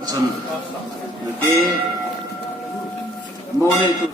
Chun ke morning to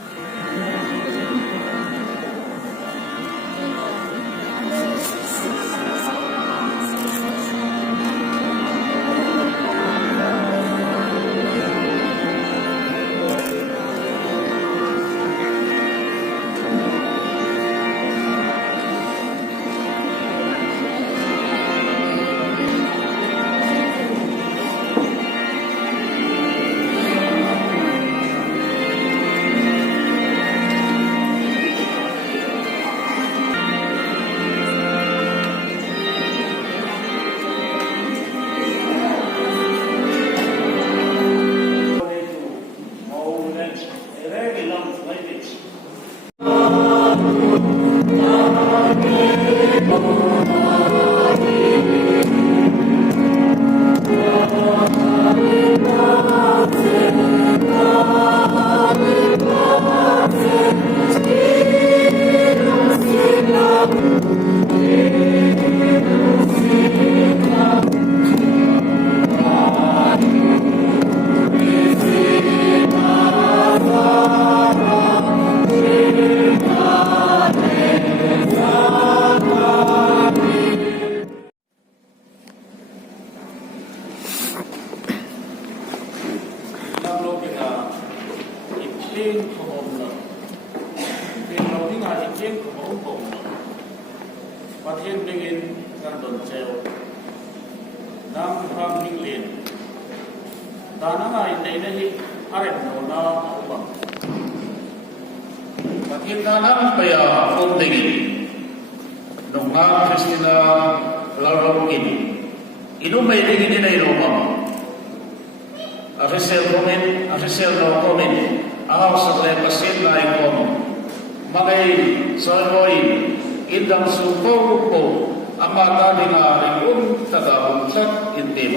Christina Coment, indang suko amata dinga ṭhat tiem.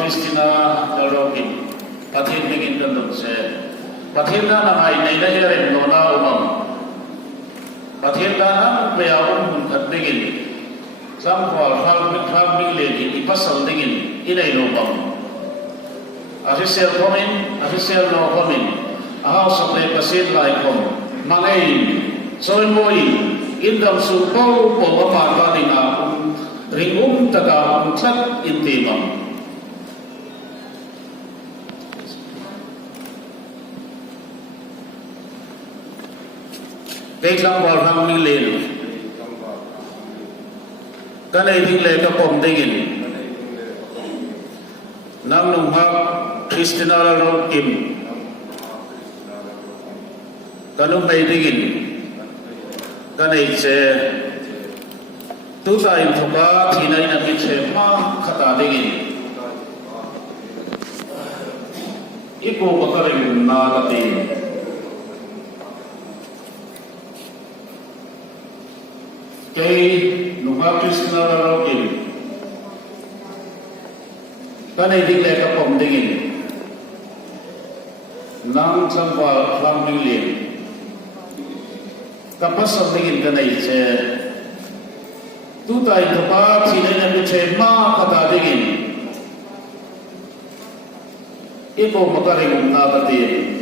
Christina Lalrokin, Pathin begin the Lord said, Pathinda nahai ngeia nona umam. Pathinda Payawun at begin. Some for hmanga ipasal dingin in a lobam. Coment, no Coment, a house of the Pasid like nahai, indang suko amata dinga ṭhat tiem. Pastor Hranghminglien Christina Christina Lalrokin, Nang Pastor Hranghminglien, kapasal dingin tutai thupa kata dingin, ipo makaring nakati.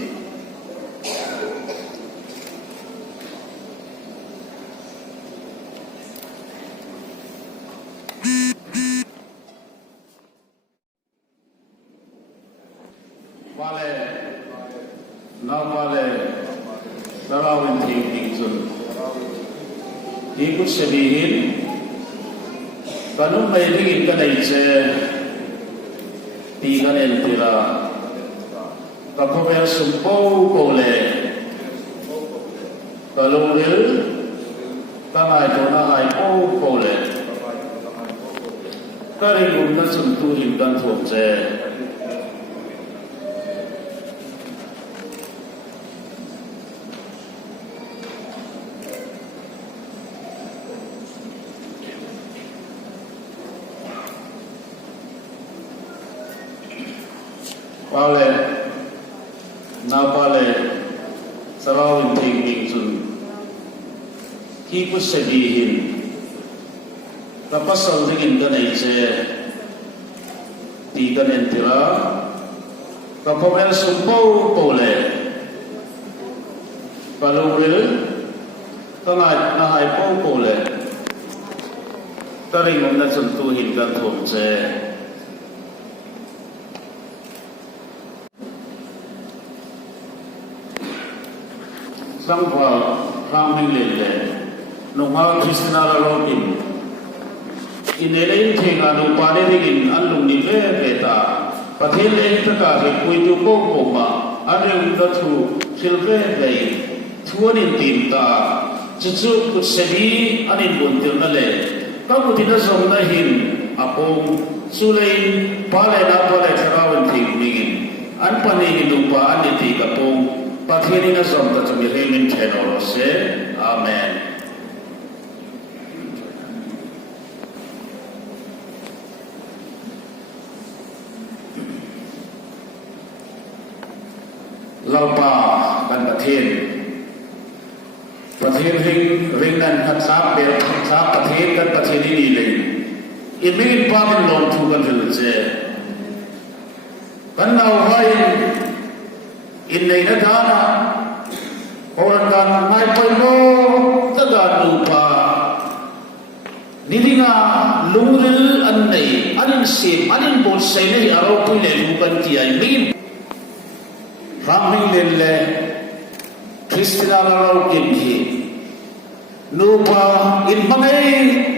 Sarawin Chun. Ikut sebihin, kanung may tingin ka na tigan entira. Kapag sumpo kole, kalung il, tangay ko nahai kole. Karing na suntuhin kan thuokse. Sarawin Chun. Ikut sebihin, pasal dengan kan aja tiga nentira kapal sumpau boleh kalau tengah nahai pau boleh taring orang sentuh hingga tuh je Pastor Hranghminglien Christina larokin inelain tengah lupa dengan alung nilai beta pathele taka ke kuitu koma ada udah tu silver lay tuanin tinta cucu kutsedi anin buntir nale kamu tidak somnahin apong sulain palai cerawan tingin an panin lupa aniti kapong pathele na somta cumi remin tenorose amen. ruolpa kan pathele ring nan ṭhat ber ṭhat pathele kan pathele ni le imin pamin long thu kan hil che kan nahai in nei na dana orang dan mai polo taga ruolpa dinga lungril an nei anin siem anin bol sei nei aro pule lu kan ti ai min Hranghminglien Christina larokin hi ruolpa in mangai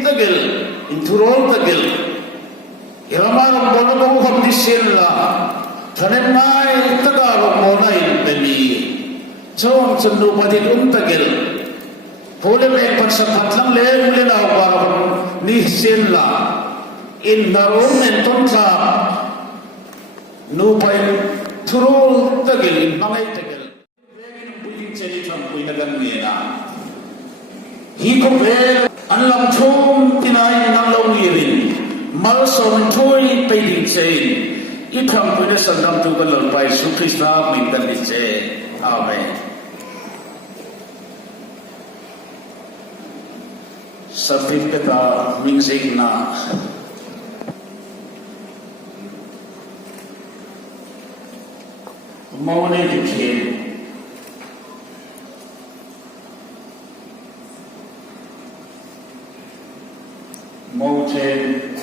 tagil in turol tagil iramarong bono ko hom disilla thanen mai tagarong mona in beni chong chen ruolpa din tagil hole me pansaphat lang le mule na wa ni silla in naron en tonsa ruolpa turol tagil mangai tagil begin building cheli tham kui nagan ngeia hi ko be an lam thom tinai nang lo ni rin mal som thoi pe ding che i tham kui na sandam tu kan lon pai su krishna min kan ni che amen certificate mingzing na Mone di tiem mountain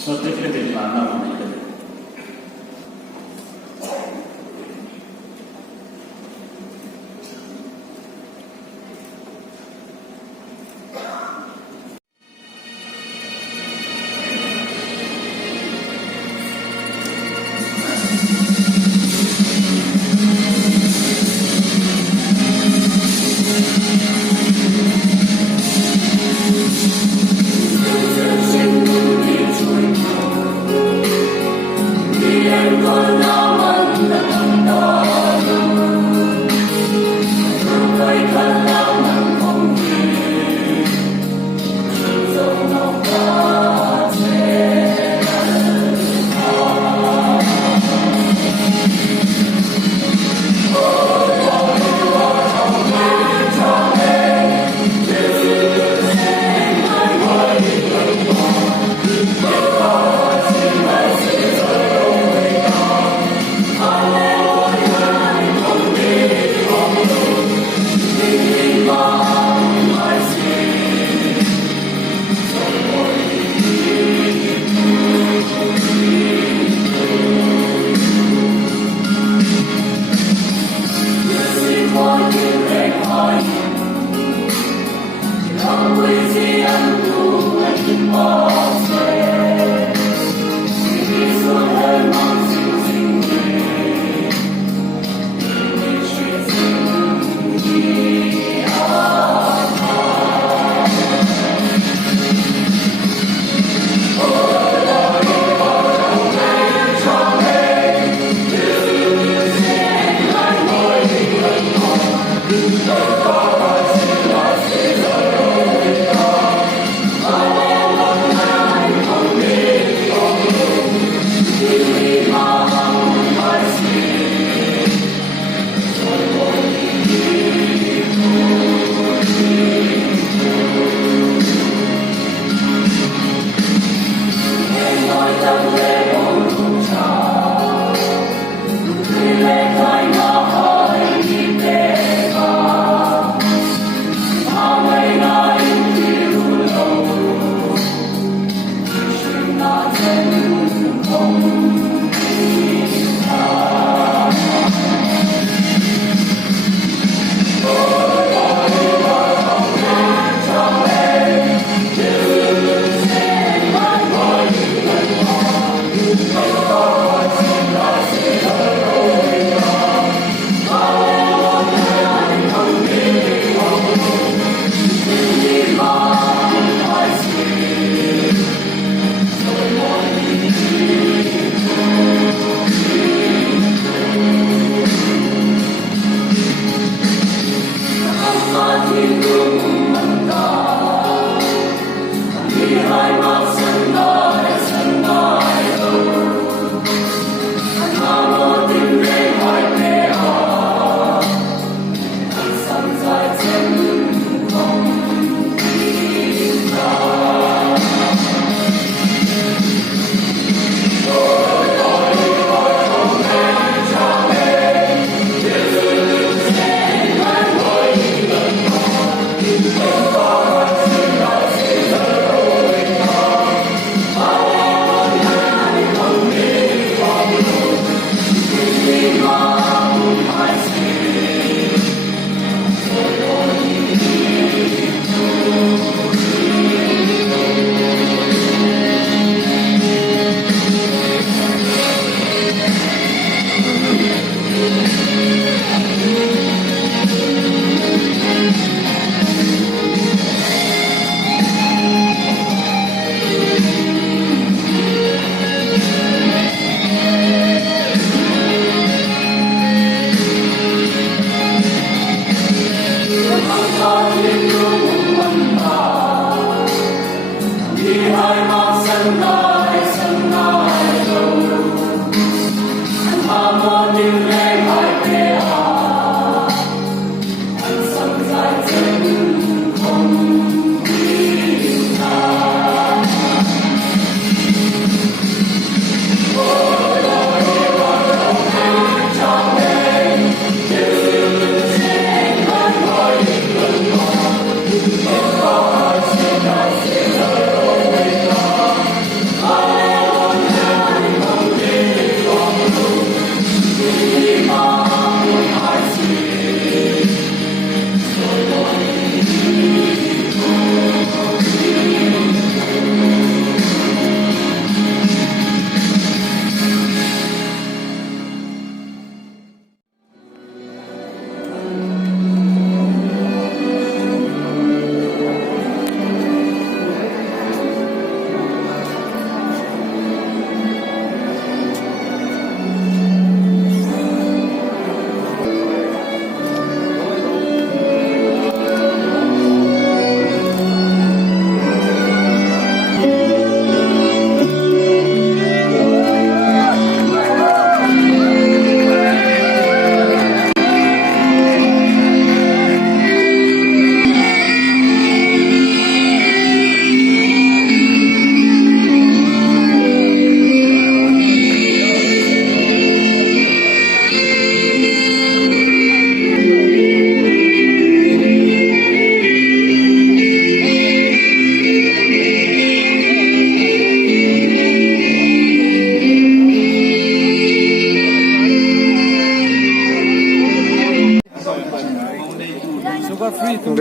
certificate mana mana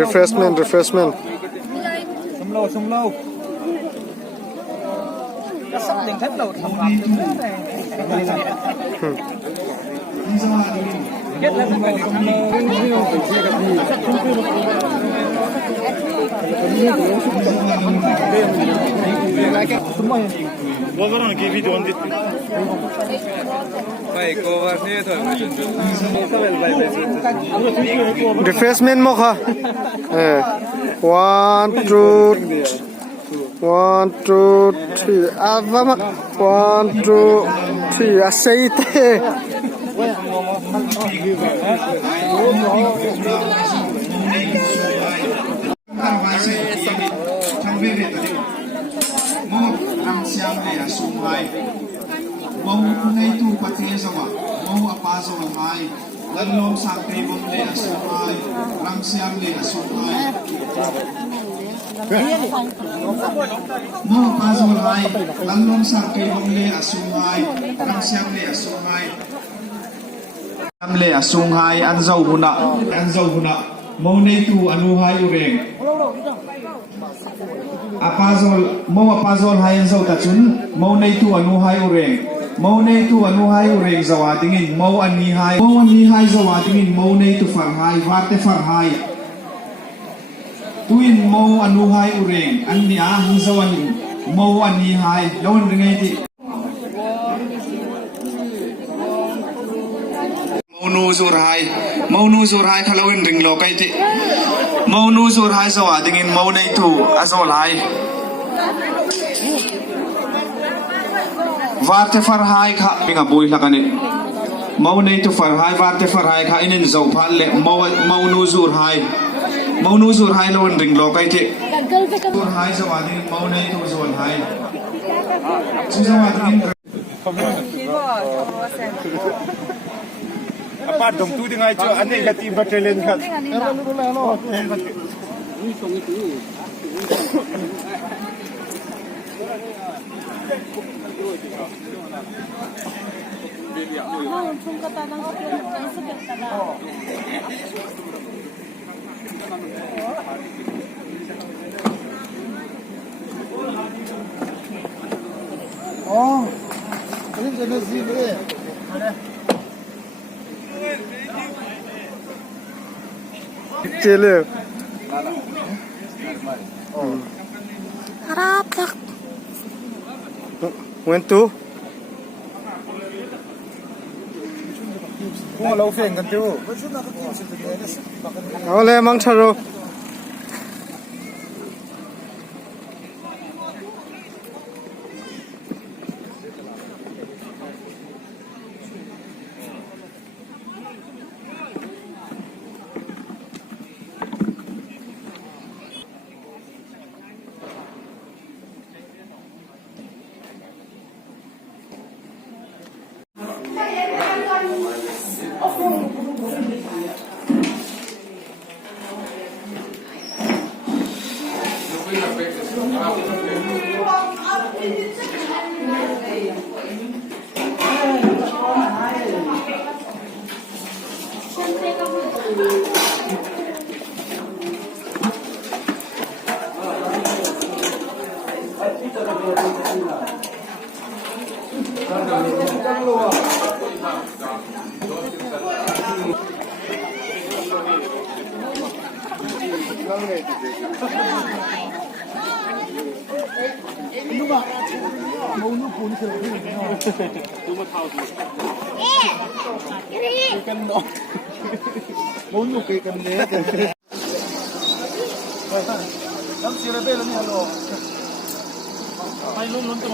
refreshment สมโลก็สักหนึ่งทัดเราทำแบบนี้เก็ตแล้วก็ไปสมโลGovernor give it on the Vai governor refreshment มั้งค่ะone two three apa mak one two three aceite siam le asung hai mau ngai tu pathe sawa mau apa sawa hai lan lom sang kai bom le asung hai rang siam le asung hai mau apa sawa hai lan lom sang kai bom le asung hai rang siam le asung hai siam le asung hai an zau huna mau nei tu anu hai ureng mau apazol hayan zau ta chun mau nei tu anu hai ureng zawa tingin mau anih hai zawa tingin mau nei tu far hai warte far hai tuin mau anu hai ureng an ni a hi zawan mau anih hai lawan ringai ti mau nu zur hai khalawin ring lo kai ti mau nu zur hai zawa tingin mau nei tu azol hai warte far hai kha pinga boi lakani mau nei tu far hai warte far hai kha inin zau phal le mau nu zur hai lawan ring lo kai ti zur hai zawa tingin mau nei tu zol hai chu zawa tingin apa dong tu dengan itu anih hati bertelen kan oh ini jenis ini Cile. Harap tak. When to? Kung lau phèn kan tiêu. Ole mang charo. Mau nhục cái cần đấy. Đâm xì ra bên là như lo. Tay luôn luôn cho.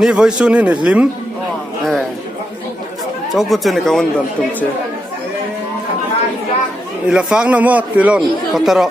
นี่ไว้ซุนให้หนึ่งลิมเจ้าก็จะในกวนดันตุ้มเชอีละฟังน้ำมันติลอนพัตระ